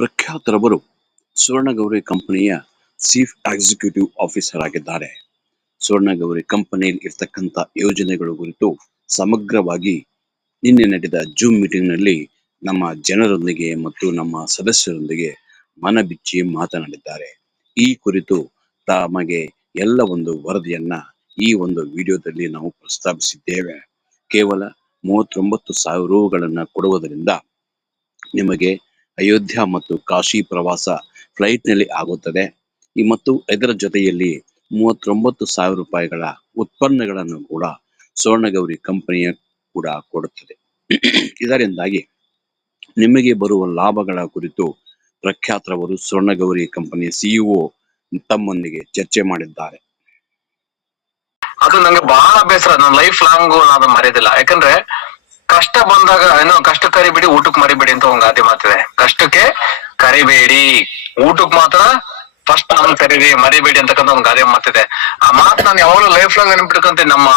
ಪ್ರಖ್ಯಾತರವರು ಸ್ವರ್ಣಗೌರಿ ಕಂಪನಿಯ chief executive officer ಆಗಿದ್ದಾರೆ. ಸ್ವರ್ಣಗೌರಿ ಕಂಪನಿಯಲ್ಲಿ ಇರ್ತಕ್ಕಂಥ ಯೋಜನೆಗಳ ಕುರಿತು ಸಮಗ್ರವಾಗಿ ನಿನ್ನೆ ನಡೆದ ಜೂಮ್ ಮೀಟಿಂಗ್ ನಲ್ಲಿ ನಮ್ಮ ಜನರೊಂದಿಗೆ ಮತ್ತು ನಮ್ಮ ಸದಸ್ಯರೊಂದಿಗೆ ಮನಬಿಚ್ಚಿ ಮಾತನಾಡಿದ್ದಾರೆ. ಈ ಕುರಿತು ತಮಗೆ ಎಲ್ಲ ಒಂದು ವರದಿಯನ್ನ ಈ ಒಂದು ವಿಡಿಯೋದಲ್ಲಿ ನಾವು ಪ್ರಸ್ತಾಪಿಸಿದ್ದೇವೆ. ಕೇವಲ 39,000 ರೂಗಳನ್ನು ಕೊಡುವುದರಿಂದ ನಿಮಗೆ ಅಯೋಧ್ಯ ಮತ್ತು ಕಾಶಿ ಪ್ರವಾಸ ಫ್ಲೈಟ್ ನಲ್ಲಿ ಆಗುತ್ತದೆ. ಮತ್ತು ಇದರ ಜೊತೆಯಲ್ಲಿ 39,000 ರೂಪಾಯಿಗಳ ಉತ್ಪನ್ನಗಳನ್ನು ಕೂಡ ಸ್ವರ್ಣಗೌರಿ ಕಂಪನಿಯ ಕೂಡ ಕೊಡುತ್ತದೆ. ಇದರಿಂದಾಗಿ ನಿಮಗೆ ಬರುವ ಲಾಭಗಳ ಕುರಿತು ಪ್ರಖ್ಯಾತರವರು ಸ್ವರ್ಣಗೌರಿ ಕಂಪನಿಯ ಸಿಇಒ ತಮ್ಮೊಂದಿಗೆ ಚರ್ಚೆ ಮಾಡಿದ್ದಾರೆ. ಅದು ನಂಗೆ ಬಹಳ ಬೇಸರ. ನನ್ನ ಲೈಫ್ ಲಾಂಗ್ ನಾನು ಮರೆಯೋದಿಲ್ಲ. ಯಾಕಂದ್ರೆ ಕಷ್ಟ ಬಂದಾಗ ಏನೋ ಕಷ್ಟ ಕರಿಬೇಡಿ ಊಟಕ್ಕೆ ಮರಿಬೇಡಿ ಅಂತ ಒಂದು ಗಾದೆ ಮಾತಿದೆ. ಕಷ್ಟಕ್ಕೆ ಕರಿಬೇಡಿ, ಊಟಕ್ಕೆ ಮಾತ್ರ ಫಸ್ಟ್ ನಮ್ ಕರೀರಿ, ಮರಿಬೇಡಿ ಅಂತಕ್ಕಂಥ ಒಂದು ಗಾದೆ ಮಾತಿದೆ. ಆ ಮಾತು ನಾನು ಯಾವಾಗಲೂ ಲೈಫ್ ಲಾಂಗ್ ನೆನ್ಪಿಟ್ಕೊಂತೀನಿ. ನಮ್ಮ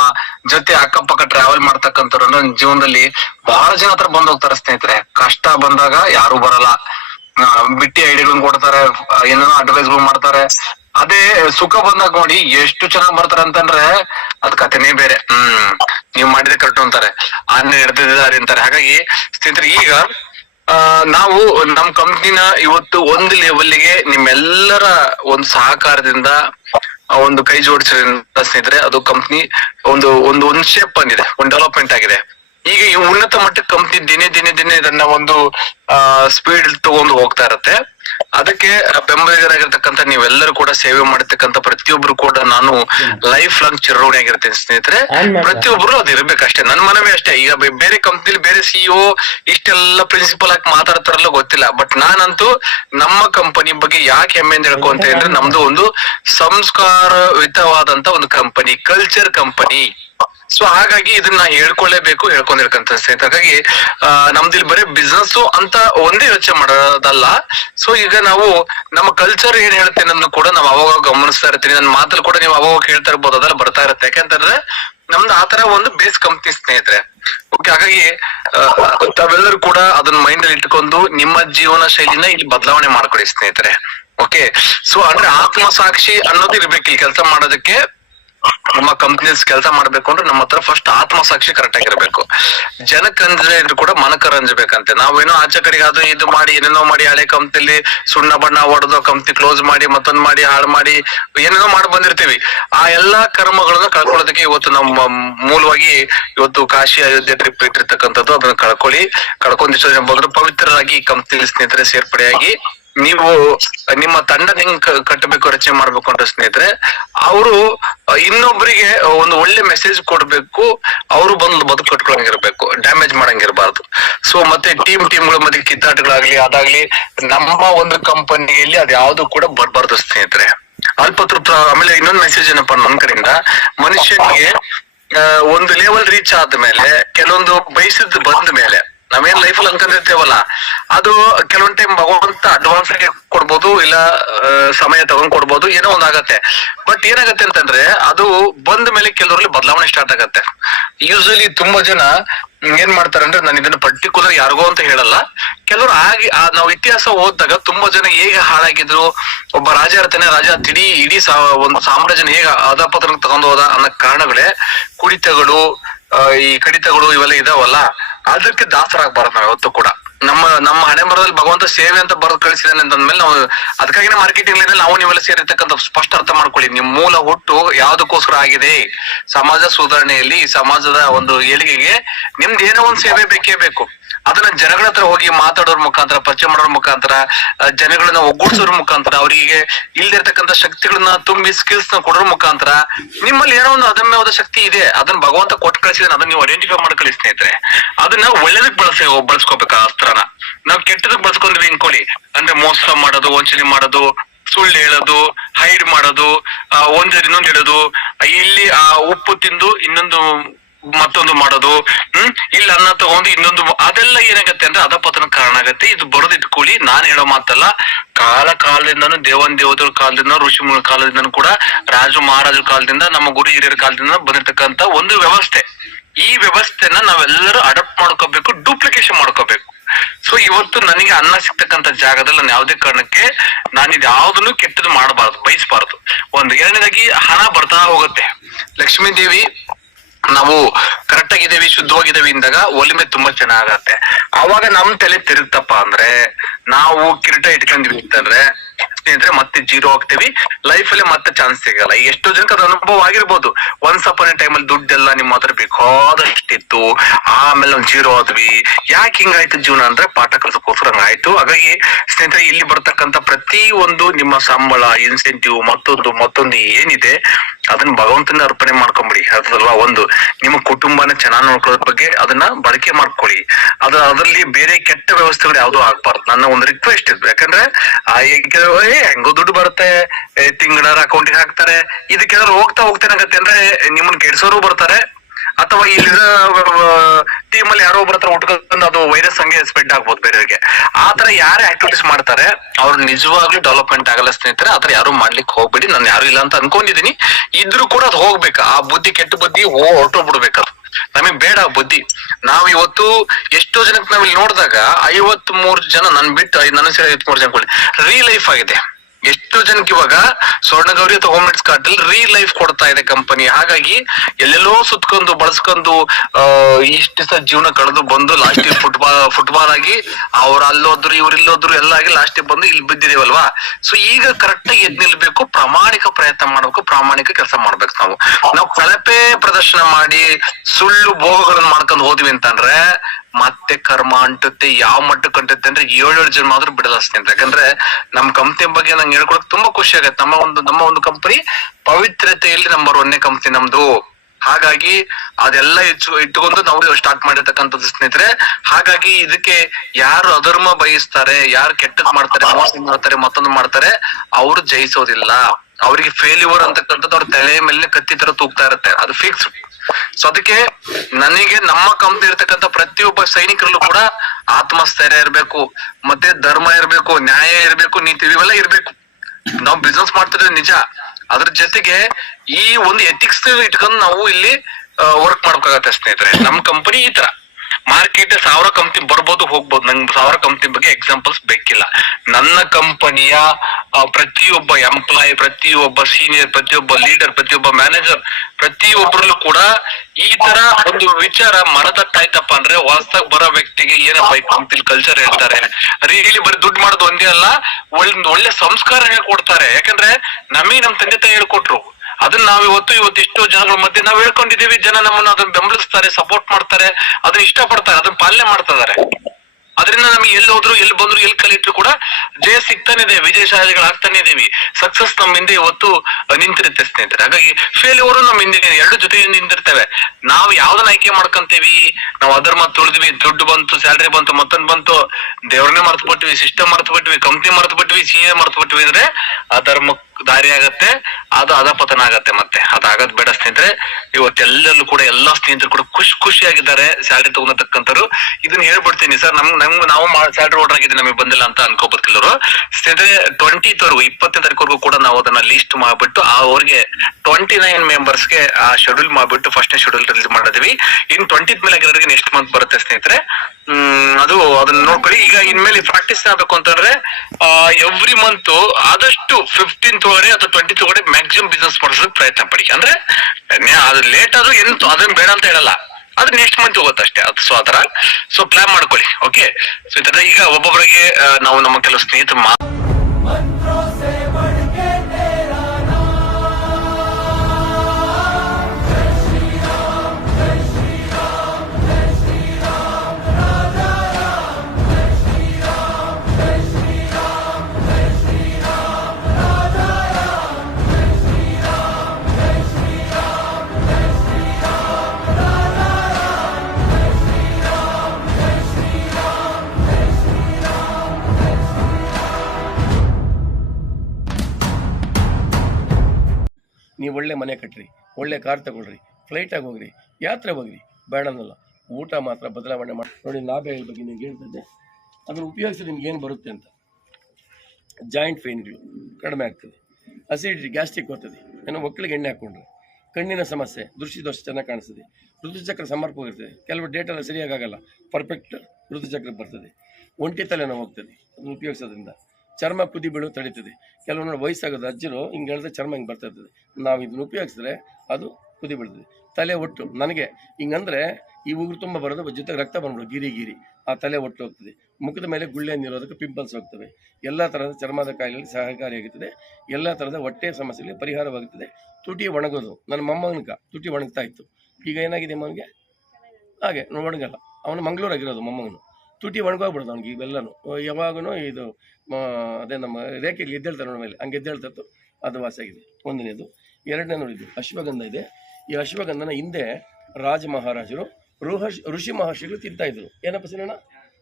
ಜೊತೆ ಅಕ್ಕಪಕ್ಕ ಟ್ರಾವೆಲ್ ಮಾಡ್ತಕ್ಕಂಥವ್ರು ನನ್ನ ಜೀವನದಲ್ಲಿ ಬಹಳ ಜನ ಹತ್ರ ಬಂದ್ ಹೋಗ್ತಾರೆ ಸ್ನೇಹಿತರೆ. ಕಷ್ಟ ಬಂದಾಗ ಯಾರು ಬರಲ್ಲ, ಬಿಟ್ಟಿ ಐಡಿಯಾಗಳನ್ನ ಕೊಡ್ತಾರೆ, ಏನೇನೋ ಅಡ್ವೈಸ್ಗಳು ಮಾಡ್ತಾರೆ. ಅದೇ ಸುಖ ಬಂದಾಗ ನೋಡಿ ಎಷ್ಟು ಚೆನ್ನಾಗ್ ಬರ್ತಾರೆ ಅಂತಂದ್ರೆ ಅದ್ ಕಥೆನೇ ಬೇರೆ. ನೀವ್ ಮಾಡಿದ್ರೆ ಕರೆಕ್ಟ್ ಅಂತಾರೆ, ಆನೆ ನಡೆದಿದ್ದಾರೆ ಅಂತಾರೆ. ಹಾಗಾಗಿ ಸ್ನೇಹಿತರೆ, ಈಗ ನಾವು ನಮ್ ಕಂಪ್ನಿನ ಇವತ್ತು ಒಂದು ಲೆವೆಲ್ಗೆ ನಿಮ್ಮೆಲ್ಲರ ಒಂದು ಸಹಕಾರದಿಂದ ಒಂದು ಕೈ ಜೋಡಿಸೋದ್ರಿಂದ ಸ್ನೇಹಿತರೆ ಅದು ಕಂಪ್ನಿ ಒಂದು ಒಂದು ಒಂದು ಶೇಪ್ ಬಂದಿದೆ, ಒಂದು ಡೆವಲಪ್ಮೆಂಟ್ ಆಗಿದೆ. ಈಗ ಈ ಉನ್ನತ ಮಟ್ಟಕ್ಕೆ ಕಂಪ್ನಿ ದಿನೇ ದಿನೇ ದಿನೇ ಇದನ್ನ ಒಂದು ಸ್ಪೀಡ್ ತಗೊಂಡು ಹೋಗ್ತಾ ಇರತ್ತೆ. ಅದಕ್ಕೆ ಬೆಂಬಲಿಗರಾಗಿರ್ತಕ್ಕಂಥ ನೀವೆಲ್ಲರೂ ಕೂಡ ಸೇವೆ ಮಾಡಿರ್ತಕ್ಕಂಥ ಪ್ರತಿಯೊಬ್ರು ಕೂಡ ನಾನು ಲೈಫ್ ಲಾಂಗ್ ಚಿರಋಣಿ ಆಗಿರ್ತೇನೆ ಸ್ನೇಹಿತರೆ. ಪ್ರತಿಯೊಬ್ರು ಅದು ಇರ್ಬೇಕಷ್ಟೇ, ನನ್ ಮನವೇ ಅಷ್ಟೇ. ಈಗ ಬೇರೆ ಕಂಪ್ನಿಲಿ ಬೇರೆ ಸಿಇಒ ಇಷ್ಟೆಲ್ಲ ಪ್ರಿನ್ಸಿಪಲ್ ಆಗಿ ಮಾತಾಡ್ತಾರಲ್ಲ ಗೊತ್ತಿಲ್ಲ, ಬಟ್ ನಾನಂತೂ ನಮ್ಮ ಕಂಪನಿ ಬಗ್ಗೆ ಯಾಕೆ ಹೆಮ್ಮೆಯಿಂದ ಹೇಳ್ಕೊಂತ ಅಂದ್ರೆ ನಮ್ದು ಒಂದು ಸಂಸ್ಕಾರಯುತವಾದಂತ ಒಂದು ಕಂಪನಿ, ಕಲ್ಚರ್ ಕಂಪನಿ. ಸೊ ಹಾಗಾಗಿ ಇದನ್ನ ಹೇಳ್ಕೊಳ್ಳೇಬೇಕು, ಹೇಳ್ಕೊಂಡಿರ್ಕಂತ ಸ್ನೇಹಿತರೆ. ಹಾಗಾಗಿ ನಮ್ದಿಲ್ ಬರೀ ಬಿಸ್ನೆಸ್ ಅಂತ ಒಂದೇ ಯೋಚನೆ ಮಾಡೋದಲ್ಲ. ಸೊ ಈಗ ನಾವು ನಮ್ಮ ಕಲ್ಚರ್ ಏನ್ ಹೇಳ್ತೇನೆ ಅನ್ನೋದು ಕೂಡ ನಾವು ಅವಾಗ ಗಮನಿಸ್ತಾ ಇರ್ತೀನಿ. ನನ್ನ ಮಾತಲ್ಲಿ ಕೂಡ ನೀವು ಅವಾಗ ಕೇಳ್ತಾ ಇರ್ಬೋದು, ಅದೆಲ್ಲ ಬರ್ತಾ ಇರುತ್ತೆ. ಯಾಕಂತಂದ್ರೆ ನಮ್ದು ಆತರ ಒಂದು ಬೇಸ್ ಕಂಪ್ನಿ ಸ್ನೇಹಿತರೆ. ಓಕೆ, ಹಾಗಾಗಿ ತಾವೆಲ್ಲರೂ ಕೂಡ ಅದನ್ನ ಮೈಂಡ್ ಅಲ್ಲಿ ಇಟ್ಕೊಂಡು ನಿಮ್ಮ ಜೀವನ ಶೈಲಿನ ಇಲ್ಲಿ ಬದಲಾವಣೆ ಮಾಡ್ಕೊಳ್ಳಿ ಸ್ನೇಹಿತರೆ. ಓಕೆ, ಸೊ ಅಂದ್ರೆ ಆತ್ಮಸಾಕ್ಷಿ ಅನ್ನೋದು ಇರ್ಬೇಕು ಇಲ್ಲಿ ಕೆಲಸ ಮಾಡೋದಕ್ಕೆ. ನಮ್ಮ ಕಂಪ್ನೀಸ್ ಕೆಲಸ ಮಾಡ್ಬೇಕು ಅಂದ್ರೆ ನಮ್ಮ ಹತ್ರ ಫಸ್ಟ್ ಆತ್ಮಸಾಕ್ಷಿ ಕರೆಕ್ಟ್ ಆಗಿರ್ಬೇಕು. ಜನಕ್ಕೆ ಅಂಜದೇ ಇದ್ರು ಕೂಡ ಮನಕ ರಂಜಬೇಕಂತೆ. ನಾವೇನೋ ಆಚೆ ಕಡೆಗೆ ಅದು ಇದು ಮಾಡಿ ಏನೇನೋ ಮಾಡಿ ಹಳೆ ಕಂಪ್ನಿಲಿ ಸುಣ್ಣ ಬಣ್ಣ ಹೊಡೆದು ಕಂಪ್ನಿ ಕ್ಲೋಸ್ ಮಾಡಿ ಮತ್ತೊಂದ್ ಮಾಡಿ ಹಾಳು ಮಾಡಿ ಏನೇನೋ ಮಾಡಿ ಬಂದಿರ್ತೀವಿ. ಆ ಎಲ್ಲಾ ಕರ್ಮಗಳನ್ನ ಕಳ್ಕೊಳ್ಳೋದಕ್ಕೆ ಇವತ್ತು ನಮ್ಮ ಮೂಲವಾಗಿ ಇವತ್ತು ಕಾಶಿ ಅಯೋಧ್ಯೆ ಟ್ರಿಪ್ ಇಟ್ಟಿರ್ತಕ್ಕಂಥದ್ದು. ಅದನ್ನ ಕಳ್ಕೊಂಡು ಇಷ್ಟು ಜನ ಬಂದ್ರು ಪವಿತ್ರರಾಗಿ ಈ ಕಂಪ್ನಿ ಸ್ನೇಹಿತರೆ ಸೇರ್ಪಡೆಯಾಗಿ ನೀವು ನಿಮ್ಮ ತಂಡ ಹೆಂಗ್ ಕಟ್ಟಬೇಕು, ರಚನೆ ಮಾಡ್ಬೇಕು ಅಂತ ಸ್ನೇಹಿತರೆ, ಅವರು ಇನ್ನೊಬ್ಬರಿಗೆ ಒಂದು ಒಳ್ಳೆ ಮೆಸೇಜ್ ಕೊಡ್ಬೇಕು. ಅವರು ಬಂದು ಬದುಕು ಕಟ್ಕೊಳಂಗಿರ್ಬೇಕು, ಡ್ಯಾಮೇಜ್ ಮಾಡಂಗಿರ್ಬಾರ್ದು. ಸೊ ಮತ್ತೆ ಟೀಮ್ಗಳ ಮಧ್ಯೆ ಕಿತ್ತಾಟಗಳಾಗ್ಲಿ ಅದಾಗ್ಲಿ ನಮ್ಮ ಒಂದು ಕಂಪನಿಯಲ್ಲಿ ಅದ್ ಯಾವ್ದು ಕೂಡ ಬರ್ಬಾರ್ದು ಸ್ನೇಹಿತರೆ. ಅಲ್ಪತೃಪ್ತ. ಆಮೇಲೆ ಇನ್ನೊಂದು ಮೆಸೇಜ್ ಏನಪ್ಪಾ ನನ್ ಕಡೆಯಿಂದ, ಮನುಷ್ಯನಿಗೆ ಒಂದು ಲೆವೆಲ್ ರೀಚ್ ಆದ್ಮೇಲೆ ಕೆಲವೊಂದು ಬಯಸಿದ್ ಬಂದ ಮೇಲೆ ನಾವೇನ್ ಲೈಫ್ ಅಲ್ಲಿ ಅನ್ಕೊಂಡಿರ್ತೇವಲ್ಲ ಅದು ಕೆಲವೊಂದ್ ಟೈಮ್ ಭಗವಂತ ಅಡ್ವಾನ್ಸ್ ಆಗಿ ಕೊಡ್ಬೋದು, ಇಲ್ಲ ಸಮಯ ತಗೊಂಡ್ ಕೊಡ್ಬೋದು, ಏನೋ ಒಂದಾಗತ್ತೆ. ಬಟ್ ಏನಾಗತ್ತೆ ಅಂತಂದ್ರೆ ಅದು ಬಂದ ಮೇಲೆ ಕೆಲವ್ರಲ್ಲಿ ಬದಲಾವಣೆ ಸ್ಟಾರ್ಟ್ ಆಗತ್ತೆ. ಯೂಶಲಿ ತುಂಬಾ ಜನ ಏನ್ ಮಾಡ್ತಾರೆ ಅಂದ್ರೆ, ನಾನು ಇದನ್ನ ಪರ್ಟಿಕ್ಯುಲರ್ ಯಾರಿಗೋ ಅಂತ ಹೇಳಲ್ಲ, ಕೆಲವ್ರು ನಾವು ಇತಿಹಾಸ ಓದಿದಾಗ ತುಂಬಾ ಜನ ಹೇಗೆ ಹಾಳಾಗಿದ್ರು. ಒಬ್ಬ ರಾಜ ಇರ್ತಾನೆ, ರಾಜ ಇಡೀ ಒಂದು ಸಾಮ್ರಾಜ್ಯನ ಹೇಗೆ ಅಧಪತನ ತಗೊಂಡು ಹೋದ ಅನ್ನೋ ಕಾರಣಗಳೇ ಕುಡಿತಗಳು, ಈ ಕಡಿತಗಳು ಇವೆಲ್ಲ ಇದಾವಲ್ಲ. ಅದಕ್ಕೆ ದಾಸರಾಗಬಾರದು ನಾವು ಯಾವತ್ತೂ ಕೂಡ. ನಮ್ಮ ಹಣೆ ಬರದಲ್ಲಿ ಭಗವಂತ ಸೇವೆ ಅಂತ ಬರೆದು ಕಳಿಸಿದಾನೆ ಅಂತಂದ್ಮೇಲೆ ನಾವು ಅದಕ್ಕಾಗಿನೇ ಮಾರ್ಕೆಟಿಂಗ್ ಲೈನ್ ನಾವು ನೀವೆಲ್ಲ ಸೇರಿರ್ತಕ್ಕಂಥ ಸ್ಪಷ್ಟ ಅರ್ಥ ಮಾಡ್ಕೊಳ್ಳಿ. ನಿಮ್ ಮೂಲ ಹುಟ್ಟು ಯಾವ್ದಕ್ಕೋಸ್ಕರ ಆಗಿದೆ, ಸಮಾಜ ಸುಧಾರಣೆಯಲ್ಲಿ, ಸಮಾಜದ ಒಂದು ಏಳಿಗೆಗೆ ನಿಮ್ದು ಏನೋ ಒಂದ್ ಸೇವೆ ಬೇಕೇ ಬೇಕು. ಅದನ್ನ ಜನಗಳ ಹತ್ರ ಹೋಗಿ ಮಾತಾಡೋರ್ ಮುಖಾಂತರ, ಪರಿಚಯ ಮಾಡೋರ್ ಮುಖಾಂತರ, ಜನಗಳನ್ನ ಒಗ್ಗೂಡ್ಸೋರ್ ಮುಖಾಂತರ, ಅವರಿಗೆ ಇಲ್ದಿರ್ತಕ್ಕಂಥ ಶಕ್ತಿಗಳನ್ನ ತುಂಬಿ ಸ್ಕಿಲ್ಸ್ ನ ಕೊಡೋರ್ ಮುಖಾಂತರ ನಿಮ್ಮಲ್ಲಿ ಏನೋ ಒಂದು ಅದಮ್ಯವಾದ ಶಕ್ತಿ ಇದೆ, ಅದನ್ನ ಭಗವಂತ ಕೊಟ್ಟು ಕಳಿಸಿದಾನೆ, ಅದನ್ನ ನೀವು ಐಡೆಂಟಿಫೈ ಮಾಡ್ಕೊಳ್ಳಿ ಸ್ನೇಹಿತರೆ. ಅದನ್ನ ಒಳ್ಳೇದಕ್ ಬಳಸ್ಕೋಬೇಕು. ಆ ಅಸ್ತ್ರನ ನಾವು ಕೆಟ್ಟದಕ್ ಬಳಸ್ಕೊಂಡ್ವಿ ಅನ್ಕೊಳ್ಳಿ, ಅಂದ್ರೆ ಮೋಸ ಮಾಡೋದು, ವಂಚನೆ ಮಾಡೋದು, ಸುಳ್ಳು ಹೇಳೋದು, ಹೈಡ್ ಮಾಡೋದು, ಇನ್ನೊಂದು ಹೇಳೋದು, ಇಲ್ಲಿ ಆ ಉಪ್ಪು ತಿಂದು ಇನ್ನೊಂದು ಮತ್ತೊಂದು ಮಾಡೋದು, ಇಲ್ಲಿ ಅನ್ನ ತಗೊಂಡು ಇನ್ನೊಂದು, ಅದೆಲ್ಲ ಏನಾಗತ್ತೆ ಅಂದ್ರೆ ಅಧಪತನ ಕಾರಣ ಆಗತ್ತೆ. ಇದು ಬರೋದು ಇಟ್ಕೊಳ್ಳಿ, ನಾನ್ ಹೇಳೋ ಮಾತಲ್ಲ. ಕಾಲದಿಂದನೂ ದೇವತೆಗಳ ಕಾಲದಿಂದ, ಋಷಿಮುನಿಗಳ ಕಾಲದಿಂದನೂ ಕೂಡ, ರಾಜ ಮಹಾರಾಜರ ಕಾಲದಿಂದ, ನಮ್ಮ ಗುರು ಹಿರಿಯರ ಕಾಲದಿಂದ ಬಂದಿರತಕ್ಕಂತ ಒಂದು ವ್ಯವಸ್ಥೆ. ಈ ವ್ಯವಸ್ಥೆನ ನಾವೆಲ್ಲರೂ ಅಡಾಪ್ಟ್ ಮಾಡ್ಕೋಬೇಕು, ಡೂಪ್ಲಿಕೇಶನ್ ಮಾಡ್ಕೋಬೇಕು. ಸೊ ಇವತ್ತು ನನಗೆ ಅನ್ನ ಸಿಗ್ತಕ್ಕಂಥ ಜಾಗದಲ್ಲಿ ನಾನು ಯಾವುದೇ ಕಾರಣಕ್ಕೆ ನಾನು ಇದು ಯಾವ್ದನ್ನು ಕೆಟ್ಟದ್ದು ಮಾಡಬಾರ್ದು, ಬಯಸಬಾರ್ದು. ಒಂದು ಎರಡನೇದಾಗಿ ಹಣ ಬರ್ತಾ ಹೋಗುತ್ತೆ. ಲಕ್ಷ್ಮೀ ದೇವಿ ನಾವು ಕರೆಕ್ಟ್ ಆಗಿದ್ದೇವೆ, ಶುದ್ಧವಾಗಿದ್ದೇವೆ ಇಂದಾಗ ಒಲಿಮೆ ತುಂಬಾ ಚೆನ್ನಾಗತ್ತೆ. ಅವಾಗ ನಮ್ ತಲೆ ತಿರುಗ್ತಪ್ಪ ಅಂದ್ರೆ, ನಾವು ಕಿರೀಟ ಇಟ್ಕೊಂಡಿವಿ ಅಂತಂದ್ರೆ ಸ್ನೇಹಿತರೆ ಮತ್ತೆ ಜೀರೋ ಆಗ್ತೀವಿ, ಲೈಫ್ ಅಲ್ಲಿ ಮತ್ತೆ ಚಾನ್ಸ್ ಸಿಗಲ್ಲ. ಎಷ್ಟೋ ಜನಕ್ಕೆ ಅದು ಅನುಭವ ಆಗಿರ್ಬೋದು. ಒನ್ಸ್ ಅಪಾನ್ ಎ ಟೈಮ್ ಅಲ್ಲಿ ದುಡ್ಡೆಲ್ಲ ನಿಮ್ಮ ಹತ್ರ ಬೇಕಾದಷ್ಟಿತ್ತು, ಆಮೇಲೆ ಒಂದ್ ಜೀರೋ ಆದ್ವಿ. ಯಾಕೆ ಹಿಂಗಾಯ್ತು ಜೀವನ ಅಂದ್ರೆ ಪಾಠ ಕಲಿಸೋಕೋಸ್ಕರ ಹಂಗಾಯ್ತು. ಹಾಗಾಗಿ ಸ್ನೇಹಿತರೆ ಇಲ್ಲಿ ಬರ್ತಕ್ಕಂಥ ಪ್ರತಿ ಒಂದು ನಿಮ್ಮ ಸಂಬಳ, ಇನ್ಸೆಂಟಿವ್, ಮತ್ತೊಂದು ಏನಿದೆ ಅದನ್ನ ಭಗವಂತನ ಅರ್ಪಣೆ ಮಾಡ್ಕೊಂಬಿಡಿ. ಅದಲ್ವಾ, ಒಂದು ನಿಮ್ಮ ಕುಟುಂಬನ ಚೆನ್ನಾಗಿ ನೋಡ್ಕೊಳ್ಳೋದ್ರ ಬಗ್ಗೆ ಅದನ್ನ ಬಳಕೆ ಮಾಡ್ಕೊಳ್ಳಿ. ಅದರಲ್ಲಿ ಬೇರೆ ಕೆಟ್ಟ ವ್ಯವಸ್ಥೆಗಳು ಯಾವ್ದು ಆಗ್ಬಾರ್ದು. ನನ್ನ ಒಂದು ರಿಕ್ವೆಸ್ಟ್ ಇದು. ಯಾಕಂದ್ರೆ ಹೆಂಗೋ ದುಡ್ಡು ಬರುತ್ತೆ, ತಿಂಗಳ ಅಕೌಂಟಿಗೆ ಹಾಕ್ತಾರೆ, ಇದಕ್ಕೆಲ್ಲರೂ ಹೋಗ್ತಾ ಏನಾಗತ್ತೆ ಅಂದ್ರೆ ನಿಮ್ಮನ್ನ ಕೆಡ್ಸೋರು ಬರ್ತಾರೆ, ಅಥವಾ ಇಲ್ಲಿರೋ ಟೀಮ್ ಅಲ್ಲಿ ಯಾರೋ ಒಬ್ಬರ ಹತ್ರ ಉಟ್ಕೊಂಡು ಅದು ವೈರಸ್ ಹಂಗೆ ಸ್ಪ್ರೆಡ್ ಆಗ್ಬೋದು ಬೇರೆಯವರಿಗೆ. ಆತರ ಯಾರೇ ಆಕ್ಟಿವಿಟೀಸ್ ಮಾಡ್ತಾರೆ ಅವ್ರು ನಿಜವಾಗ್ಲೂ ಡೆವಲಪ್ಮೆಂಟ್ ಆಗಲ್ಲ ಸ್ನೇಹಿತರೆ. ಆತರ ಯಾರು ಮಾಡ್ಲಿಕ್ಕೆ ಹೋಗ್ಬೇಡಿ. ನಾನು ಯಾರು ಇಲ್ಲ ಅಂತ ಅನ್ಕೊಂಡಿದೀನಿ, ಇದ್ರೂ ಕೂಡ ಅದು ಹೋಗ್ಬೇಕು. ಆ ಬುದ್ಧಿ, ಕೆಟ್ಟ ಬುದ್ಧಿ ಹೊರಟೋಗ್ಬಿಡ್ಬೇಕು. ಅದು ನಮಗ್ ಬೇಡ ಆ ಬುದ್ಧಿ. ನಾವ್ ಇವತ್ತು ಎಷ್ಟೋ ಜನಕ್ಕೆ ನಾವ್ ಇಲ್ಲಿ ನೋಡಿದಾಗ 53 ಜನ, ನನ್ ಬಿಟ್ಟು ನನ್ನ ಸೇರಿ 53 ಜನ ರೀ ಲೈಫ್ ಆಗಿದೆ. ಎಷ್ಟೋ ಜನಕ್ಕೆ ಇವಾಗ ಸ್ವರ್ಣಗೌರಿ ಅಥವಾ ಹೋಮ್ ನೆಟ್ಸ್ ಕಾರ್ಡ್ ರೀ ಲೈಫ್ ಕೊಡ್ತಾ ಇದೆ ಕಂಪನಿ. ಹಾಗಾಗಿ ಎಲ್ಲೆಲ್ಲೋ ಸುತ್ಕೊಂಡು ಬಳಸ್ಕೊಂಡು ಇಷ್ಟ ದಿವಸ ಜೀವನ ಕಳೆದು ಬಂದು ಲಾಸ್ಟ್ ಫುಟ್ಬಾಲ್ ಆಗಿ ಅವ್ರ ಅಲ್ಲೋದ್ರು ಇವ್ರಿಲ್ಲೋದ್ರು ಎಲ್ಲ ಆಗಿ ಲಾಸ್ಟ್ ಬಂದು ಇಲ್ಲಿ ಬಿದ್ದಿದೇವಲ್ವಾ. ಸೊ ಈಗ ಕರೆಕ್ಟ್ ಆಗಿ ಎದ್ ನಿಲ್ಬೇಕು, ಪ್ರಾಮಾಣಿಕ ಪ್ರಯತ್ನ ಮಾಡ್ಬೇಕು, ಪ್ರಾಮಾಣಿಕ ಕೆಲಸ ಮಾಡ್ಬೇಕು. ನಾವು ಕಳಪೆ ಪ್ರದರ್ಶನ ಮಾಡಿ ಸುಳ್ಳು ಭೋಗಗಳನ್ನ ಮಾಡ್ಕೊಂಡು ಹೋದ್ವಿ ಅಂತಂದ್ರೆ ಮತ್ತೆ ಕರ್ಮ ಅಂಟುತ್ತೆ. ಯಾವ ಮಟ್ಟಕ್ಕೆ ಅಂಟುತ್ತೆ ಅಂದ್ರೆ 7 ಜನ ಆದ್ರೂ ಬಿಡಲ್ಲ ಸ್ನೇಹಿತರೆ. ಯಾಕಂದ್ರೆ ನಮ್ ಕಂಪ್ನಿ ಬಗ್ಗೆ ನಂಗೆ ಹೇಳ್ಕೊಳಕ್ ತುಂಬಾ ಖುಷಿ ಆಗತ್ತೆ. ನಮ್ಮ ಒಂದು ಕಂಪನಿ ಪವಿತ್ರತೆಯಲ್ಲಿ ನಂಬರ್ 1ನೇ ಕಂಪ್ನಿ ನಮ್ದು. ಹಾಗಾಗಿ ಅದೆಲ್ಲ ಇಟ್ಕೊಂಡು ನಾವು ಸ್ಟಾರ್ಟ್ ಮಾಡಿರ್ತಕ್ಕಂಥದ್ದು ಸ್ನೇಹಿತರೆ. ಹಾಗಾಗಿ ಇದಕ್ಕೆ ಯಾರು ಅಧರ್ಮ ಬಯಸ್ತಾರೆ, ಯಾರು ಕೆಟ್ಟದ್ ಮಾಡ್ತಾರೆ, ಮೋಸ ಮಾಡ್ತಾರೆ, ಮತ್ತೊಂದು ಮಾಡ್ತಾರೆ, ಅವ್ರು ಜಯಿಸೋದಿಲ್ಲ. ಅವರಿಗೆ ಫೇಲ್ಯೂರ್ ಅಂತಕ್ಕಂಥದ್ದು ಅವ್ರ ತಲೆ ಮೇಲೆ ಕತ್ತಿ ತರ ತೂಗ್ತಾ ಇರುತ್ತೆ, ಅದು ಫಿಕ್ಸ್. ಸೊ ಅದಕ್ಕೆ ನನಗೆ ನಮ್ಮ ಕಂಪ್ನಿ ಇರ್ತಕ್ಕಂಥ ಪ್ರತಿಯೊಬ್ಬ ಸೈನಿಕರಲ್ಲೂ ಕೂಡ ಆತ್ಮಸ್ಥೈರ್ಯ ಇರ್ಬೇಕು, ಮತ್ತೆ ಧರ್ಮ ಇರ್ಬೇಕು, ನ್ಯಾಯ ಇರ್ಬೇಕು, ನೀತಿ ಇವೆಲ್ಲ ಇರ್ಬೇಕು. ನಾವು ಬಿಸ್ನೆಸ್ ಮಾಡ್ತಿದ್ರೆ ನಿಜ, ಅದ್ರ ಜೊತೆಗೆ ಈ ಒಂದು ಎಥಿಕ್ಸ್ ಇಟ್ಕೊಂಡು ನಾವು ಇಲ್ಲಿ ವರ್ಕ್ ಮಾಡ್ಬೇಕಾಗತ್ತೆ ಸ್ನೇಹಿತರೆ. ನಮ್ ಕಂಪನಿ ಈ ತರ ಮಾರ್ಕೆಟ್ 1000 ಕಂಪ್ನಿ ಬರ್ಬೋದು ಹೋಗ್ಬೋದು. ನಂಗೆ 1000 ಕಂಪ್ನಿ ಬಗ್ಗೆ ಎಕ್ಸಾಂಪಲ್ಸ್ ಬೇಕಿಲ್ಲ. ನನ್ನ ಕಂಪನಿಯ ಪ್ರತಿಯೊಬ್ಬ ಎಂಪ್ಲಾಯ್, ಪ್ರತಿಯೊಬ್ಬ ಸೀನಿಯರ್, ಪ್ರತಿಯೊಬ್ಬ ಲೀಡರ್, ಪ್ರತಿಯೊಬ್ಬ ಮ್ಯಾನೇಜರ್, ಪ್ರತಿಯೊಬ್ಬರಲ್ಲೂ ಕೂಡ ಈ ತರ ಒಂದು ವಿಚಾರ ಮನದಟ್ಟಾಯ್ತಪ್ಪ ಅಂದ್ರೆ ಹೊಸದಾಗಿ ಬರೋ ವ್ಯಕ್ತಿಗೆ ಏನಪ್ಪ ಈ ಕಂಪ್ನಿ ಕಲ್ಚರ್ ಹೇಳ್ತಾರೆ, ಇಲ್ಲಿ ಬರೀ ದುಡ್ಡು ಮಾಡೋದು ಒಂದೇ ಅಲ್ಲ, ಒಳ್ಳೆ ಸಂಸ್ಕಾರ ಹೇಳ್ಕೊಡ್ತಾರೆ. ಯಾಕಂದ್ರೆ ನಮಗೆ ನಮ್ ತಂದೆ ತಾಯಿ ಹೇಳ್ಕೊಟ್ರು. ಅದನ್ನ ನಾವ್ ಇವತ್ತು ಎಷ್ಟೋ ಜನಗಳ ಮಧ್ಯೆ ನಾವ್ ಹೇಳ್ಕೊಂಡಿದೀವಿ. ಜನ ನಮ್ಮನ್ನ ಅದನ್ನ ಬೆಂಬಲಿಸ್ತಾರೆ, ಸಪೋರ್ಟ್ ಮಾಡ್ತಾರೆ, ಅದನ್ನ ಇಷ್ಟ ಪಡ್ತಾರೆ, ಅದನ್ನ ಪಾಲನೆ ಮಾಡ್ತಾ ಇದಾರೆ. ಅದರಿಂದ ನಮ್ಗೆ ಎಲ್ಲಿ ಹೋದ್ರು, ಎಲ್ಲಿ ಬಂದ್ರು, ಎಲ್ಲಿ ಕಲಿಟ್ರು ಕೂಡ ಜಯ ಸಿಗ್ತಾನೆ ಇದೆ, ವಿಜಯಶಾಲಿಗಳಾಗ್ತಾನೆ ಇದೀವಿ. ಸಕ್ಸಸ್ ನಮ್ಮ ಹಿಂದೆ ಇವತ್ತು ನಿಂತಿರುತ್ತೆ ಸ್ನೇಹಿತರೆ. ಹಾಗಾಗಿ ಫೇಲ್ಯೂರ್ ನಮ್ಮ ಹಿಂದೆ ಎರಡು ಜೊತೆ ನಿಂತಿರ್ತೇವೆ. ನಾವು ಯಾವ್ದನ್ನ ಆಯ್ಕೆ ಮಾಡ್ಕೊಂತೀವಿ, ನಾವು ಅಧರ್ಮ ತುಳಿದ್ವಿ, ದುಡ್ಡು ಬಂತು, ಸ್ಯಾಲ್ರಿ ಬಂತು, ಮತ್ತೊಂದು ಬಂತು, ದೇವ್ರನ್ನೇ ಮರ್ತು ಬಿಟ್ವಿ, ಸಿಸ್ಟಮ್ ಮರ್ತು ಬಿಟ್ವಿ, ಕಂಪ್ನಿ ಮರ್ತು ಬಿಟ್ವಿ, ಸಿಎ ಮರ್ತು ಬಿಟ್ವಿ ಅಂದ್ರೆ ಅಧರ್ಮ ದಾರಿ ಆಗತ್ತೆ, ಅದು ಅಧಪತನ ಆಗತ್ತೆ. ಮತ್ತೆ ಅದಾಗದ್ ಬೇಡ ಸ್ನೇಹಿತರೆ. ಇವತ್ತೆಲ್ಲರೂ ಕೂಡ ಎಲ್ಲಾ ಸ್ನೇಹಿತರು ಕೂಡ ಖುಷಿಯಾಗಿದ್ದಾರೆ ಸ್ಯಾಲ್ರಿ ತಗೊಂಡತಕ್ಕಂಥವ್ರು. ಇದನ್ನ ಹೇಳ್ಬಿಡ್ತೀನಿ ಸರ್, ನಾವು ಸ್ಯಾಲ್ರಿ ಓಡರ್ ಆಗಿದ್ದೀವಿ, ನಮಗೆ ಬಂದಿಲ್ಲ ಅಂತ ಅನ್ಕೋಬರ್ತಿಲ್ಲರು ಸ್ನೇಹಿತರೆ. 20th 20ನೇ ತಾರೀಕು ಕೂಡ ನಾವು ಅದನ್ನ ಲಿಸ್ಟ್ ಮಾಡ್ಬಿಟ್ಟು ಅವ್ರಿಗೆ 29 ಮೆಂಬರ್ಸ್ಗೆ ಆ ಶೆಡ್ಯೂಲ್ ಮಾಡ್ಬಿಟ್ಟು ಫಸ್ಟ್ ಶೆಡ್ಯೂಲ್ ರಿಲೀಸ್ ಮಾಡಿದ್ವಿ. ಇನ್ 20th ಮೇಲೆ ಆಗಿರೋರಿಗೆ ನೆಕ್ಸ್ಟ್ ಮಂತ್ ಬರುತ್ತೆ ಸ್ನೇಹಿತರೆ. ಅದನ್ನ ನೋಡ್ಕೊಳ್ಳಿ. ಈಗ ಇನ್ಮೇಲೆ ಪ್ರಾಕ್ಟೀಸ್ ಆಗ್ಬೇಕು ಅಂತಂದ್ರೆ ಎವ್ರಿ ಮಂತ್ ಆದಷ್ಟು 15th ಒಳಗಡೆ ಅಥವಾ 20th ಒಳಗಡೆ ಮ್ಯಾಕ್ಸಿಮಮ್ ಬಿಸ್ನೆಸ್ ಮಾಡೋದಕ್ಕೆ ಪ್ರಯತ್ನ ಪಡಿ. ಅಂದ್ರೆ ಅದು ಲೇಟ್ ಆದ್ರೂ ಅದನ್ನ ಬೇಡ ಅಂತ ಹೇಳಲ್ಲ, ಅದು ನೆಕ್ಸ್ಟ್ ಮಂತ್ ಹೋಗುತ್ತೆ ಅದು. ಸೊ ಆತರ ಪ್ಲಾನ್ ಮಾಡ್ಕೊಳ್ಳಿ. ಓಕೆ. ಸೊ ಈ ತರ ಈಗ ಒಬ್ಬೊಬ್ಬರಿಗೆ ನಾವು ನಮ್ಮ ಕೆಲವು ಸ್ನೇಹಿತರು ನೀವು ಒಳ್ಳೆ ಮನೆ ಕಟ್ಟ್ರಿ, ಒಳ್ಳೆ ಕಾರ್ ತಗೊಳ್ರಿ, ಫ್ಲೈಟಾಗಿ ಹೋಗ್ರಿ, ಯಾತ್ರೆ ಹೋಗ್ರಿ, ಬೇಡ ಅನ್ನಲ್ಲ. ಊಟ ಮಾತ್ರ ಬದಲಾವಣೆ ಮಾಡಿ ನೋಡಿ. ನಾಭಗಳ ಬಗ್ಗೆ ನಿಮ್ಗೆ ಹೇಳ್ತದೆ, ಅದನ್ನು ಉಪಯೋಗಿಸಿ ನಿಮ್ಗೆ ಏನು ಬರುತ್ತೆ ಅಂತ. ಜಾಯಿಂಟ್ ಪೇನ್ಗಳು ಕಡಿಮೆ ಆಗ್ತದೆ, ಅಸಿಡಿಟಿ, ಗ್ಯಾಸ್ಟ್ರಿಕ್ ಹೋಗ್ತದೆ, ಏನೋ ಮಕ್ಕಳಿಗೆ ಎಣ್ಣೆ ಹಾಕ್ಕೊಂಡ್ರೆ, ಕಣ್ಣಿನ ಸಮಸ್ಯೆ, ದೃಷ್ಟಿ ದೋಷ ಚೆನ್ನಾಗಿ ಕಾಣಿಸ್ತದೆ, ಋತುಚಕ್ರ ಸಮರ್ಪಕ ಇರ್ತದೆ. ಕೆಲವು ಡೇಟೆಲ್ಲ ಸರಿಯಾಗಲ್ಲ, ಪರ್ಫೆಕ್ಟ್ ಋತುಚಕ್ರ ಬರ್ತದೆ. ಒಂಟಿ ತಲೆನೋವು ಹೋಗ್ತದೆ ಅದನ್ನು ಉಪಯೋಗಿಸೋದ್ರಿಂದ. ಚರ್ಮ ಕುದಿ ಬೀಳು ತಡೀತದೆ. ಕೆಲವೊಂದು ವಯಸ್ಸಾಗೋದು ಅಜ್ಜರು ಹಿಂಗೆ ಹೇಳಿದ್ರೆ ಚರ್ಮ ಹಿಂಗೆ ಬರ್ತಾ ಇರ್ತದೆ. ನಾವು ಇದನ್ನು ಉಪಯೋಗಿಸಿದ್ರೆ ಅದು ಕುದಿ ಬೀಳ್ತದೆ. ತಲೆ ಒಟ್ಟು ನನಗೆ ಹಿಂಗಂದ್ರೆ ಈ ಉಗುರು ತುಂಬ ಬರೋದು, ಜೊತೆಗೆ ರಕ್ತ ಬಂದ್ಬಿಡು ಗಿರಿ ಆ ತಲೆ ಒಟ್ಟು ಹೋಗ್ತದೆ. ಮುಖದ ಮೇಲೆ ಗುಳ್ಳೆ ನಿರೋಧಕ ಪಿಂಪಲ್ಸ್ ಹೋಗ್ತವೆ. ಎಲ್ಲ ಥರದ ಚರ್ಮದ ಕಾಯಿಲೆಗಳಿಗೆ ಸಹಕಾರಿಯಾಗುತ್ತದೆ. ಎಲ್ಲ ಥರದ ಹೊಟ್ಟೆ ಸಮಸ್ಯೆಗಳಿಗೆ ಪರಿಹಾರವಾಗುತ್ತದೆ. ತುಟಿ ಒಣಗೋದು, ನನ್ನ ಮೊಮ್ಮಗನಿಗೆ ತುಟಿ ಒಣಗ್ತಾ ಇತ್ತು, ಈಗ ಏನಾಗಿದೆ ಅವನಿಗೆ ಹಾಗೆ ಒಣಗಲ್ಲ. ಅವನು ಮಂಗಳೂರಾಗಿರೋದು ಮೊಮ್ಮಗನು, ತುಟಿ ಒಣಗೋಗ್ಬಿಡೋದು ಅವ್ನಿಗೆ. ಇವೆಲ್ಲನೂ ಯಾವಾಗೂ ಇದು ಅದೇ ನಮ್ಮ ರೇಖೆಯಲ್ಲಿ ಎದ್ದೇಳ್ತಾರೆ ನೋಡ ಮೇಲೆ ಹಂಗೆ ಎದ್ದೇಳ್ತತ್ತು, ಅದು ವಾಸಿಯಾಗಿದೆ. ಒಂದನೇದು. ಎರಡನೇ ನೋಡಿದ್ದು ಅಶ್ವಗಂಧ ಇದೆ. ಈ ಅಶ್ವಗಂಧನ ಹಿಂದೆ ರಾಜ ಮಹಾರಾಜರು ಋಷಿ ಮಹರ್ಷಿಗಳು ತಿಂತಾ ಇದ್ರು. ಏನಪ್ಪ ಸಿನಣ್ಣ,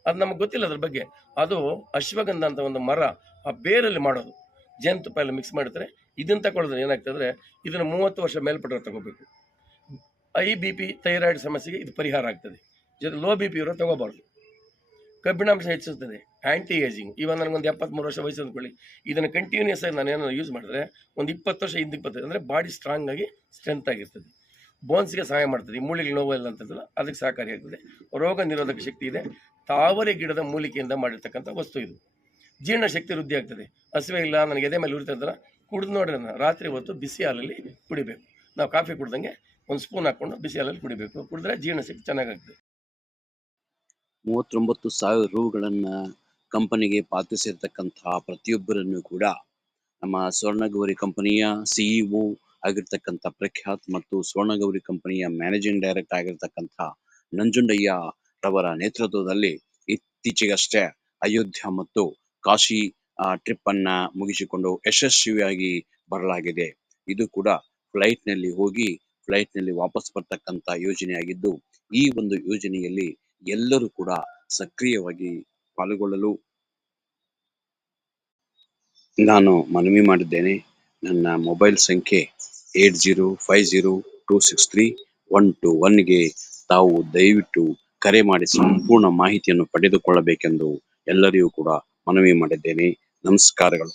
ಅದು ನಮಗೆ ಗೊತ್ತಿಲ್ಲ ಅದ್ರ ಬಗ್ಗೆ. ಅದು ಅಶ್ವಗಂಧ ಅಂತ ಒಂದು ಮರ, ಆ ಬೇರಲ್ಲಿ ಮಾಡೋದು, ಜೇನುತುಪ್ಪ ಎಲ್ಲ ಮಿಕ್ಸ್ ಮಾಡ್ತಾರೆ. ಇದನ್ನು ತಗೊಳ್ಳೋದ್ರೆ ಏನಾಗ್ತದ್ರೆ, ಇದನ್ನು 30 ವರ್ಷ ಮೇಲ್ಪಟ್ಟವ್ರು ತಗೋಬೇಕು. IBP ಥೈರಾಯ್ಡ್ ಸಮಸ್ಯೆಗೆ ಇದು ಪರಿಹಾರ ಆಗ್ತದೆ. ಜೊತೆ ಲೋ BP ಇರೋ ತಗೋಬಾರ್ದು. ಕಬ್ಬಿಣಾಂಶ ಹೆಚ್ಚಿಸ್ತದೆ, ಆ್ಯಂಟಿ ಏಜಿಂಗ್. ಇವಾಗ ನನಗೊಂದು 73 ವರ್ಷ ವಯಸ್ಸು ಅಂದ್ಕೊಳ್ಳಿ, ಇದನ್ನು ಕಂಟಿನ್ಯೂಸ್ ಆಗಿ ನಾನು ಏನಾದ್ರು ಯೂಸ್ ಮಾಡಿದ್ರೆ ಒಂದು 20 ವರ್ಷ ಹಿಂದೆ 20 ಅಂದರೆ ಬಾಡಿ ಸ್ಟ್ರಾಂಗ್ ಆಗಿ ಸ್ಟ್ರೆಂತ್ ಆಗಿರ್ತದೆ. ಬೋನ್ಸ್ಗೆ ಸಹಾಯ ಮಾಡ್ತದೆ. ಈ ಮೂಳೆಗೆ ನೋವು ಇಲ್ಲ ಅಂತಂದಲ್ಲ, ಅದಕ್ಕೆ ಸಹಕಾರಿಯಾಗ್ತದೆ. ರೋಗ ನಿರೋಧಕ ಶಕ್ತಿ ಇದೆ. ತಾವರೆ ಗಿಡದ ಮೂಲಿಕೆಯಿಂದ ಮಾಡಿರ್ತಕ್ಕಂಥ ವಸ್ತು ಇದು. ಜೀರ್ಣಶಕ್ತಿ ವೃದ್ಧಿ ಆಗ್ತದೆ. ಹಸಿವೆ ಇಲ್ಲ ನನಗೆ ಎದೆ ಮೇಲೆ ಉರಿತಾ ಇದ್ದಲ್ಲ, ಕುಡಿದು ನೋಡ್ರಿ ಅದನ್ನು ರಾತ್ರಿ ಹೊತ್ತು ಬಿಸಿ ಹಾಲಲ್ಲಿ ಕುಡಿಬೇಕು. ನಾವು ಕಾಫಿ ಕುಡ್ದಂಗೆ ಒಂದು ಸ್ಪೂನ್ ಹಾಕ್ಕೊಂಡು ಬಿಸಿ ಹಾಲಲ್ಲಿ ಕುಡಿಬೇಕು. ಕುಡಿದ್ರೆ ಜೀರ್ಣಶಕ್ತಿ ಚೆನ್ನಾಗಾಗ್ತದೆ. 39,000 ರೂಗಳನ್ನ ಕಂಪನಿಗೆ ಪಾವತಿಸಿರ್ತಕ್ಕಂತಹ ಪ್ರತಿಯೊಬ್ಬರನ್ನು ಕೂಡ ನಮ್ಮ ಸ್ವರ್ಣಗೌರಿ ಕಂಪನಿಯ CEO ಆಗಿರ್ತಕ್ಕಂಥ ಪ್ರಖ್ಯಾತ್ ಮತ್ತು ಸ್ವರ್ಣಗೌರಿ ಕಂಪನಿಯ ಮ್ಯಾನೇಜಿಂಗ್ ಡೈರೆಕ್ಟರ್ ಆಗಿರ್ತಕ್ಕಂಥ ನಂಜುಂಡಯ್ಯ ರವರ ನೇತೃತ್ವದಲ್ಲಿ ಇತ್ತೀಚೆಗಷ್ಟೇ ಅಯೋಧ್ಯ ಮತ್ತು ಕಾಶಿ ಟ್ರಿಪ್ ಅನ್ನ ಮುಗಿಸಿಕೊಂಡು ಯಶಸ್ವಿಯಾಗಿ ಬರಲಾಗಿದೆ. ಇದು ಕೂಡ ಫ್ಲೈಟ್ ನಲ್ಲಿ ಹೋಗಿ ಫ್ಲೈಟ್ ನಲ್ಲಿ ವಾಪಸ್ ಬರ್ತಕ್ಕಂಥ ಯೋಜನೆಯಾಗಿದ್ದು, ಈ ಒಂದು ಯೋಜನೆಯಲ್ಲಿ ಎಲ್ಲರೂ ಕೂಡ ಸಕ್ರಿಯವಾಗಿ ಪಾಲ್ಗೊಳ್ಳಲು ನಾನು ಮನವಿ ಮಾಡಿದ್ದೇನೆ. ನನ್ನ ಮೊಬೈಲ್ ಸಂಖ್ಯೆ 8050263121ಗೆ ತಾವು ದಯವಿಟ್ಟು ಕರೆ ಮಾಡಿ ಸಂಪೂರ್ಣ ಮಾಹಿತಿಯನ್ನು ಪಡೆದುಕೊಳ್ಳಬೇಕೆಂದು ಎಲ್ಲರಿಗೂ ಕೂಡ ಮನವಿ ಮಾಡಿದ್ದೇನೆ. ನಮಸ್ಕಾರಗಳು.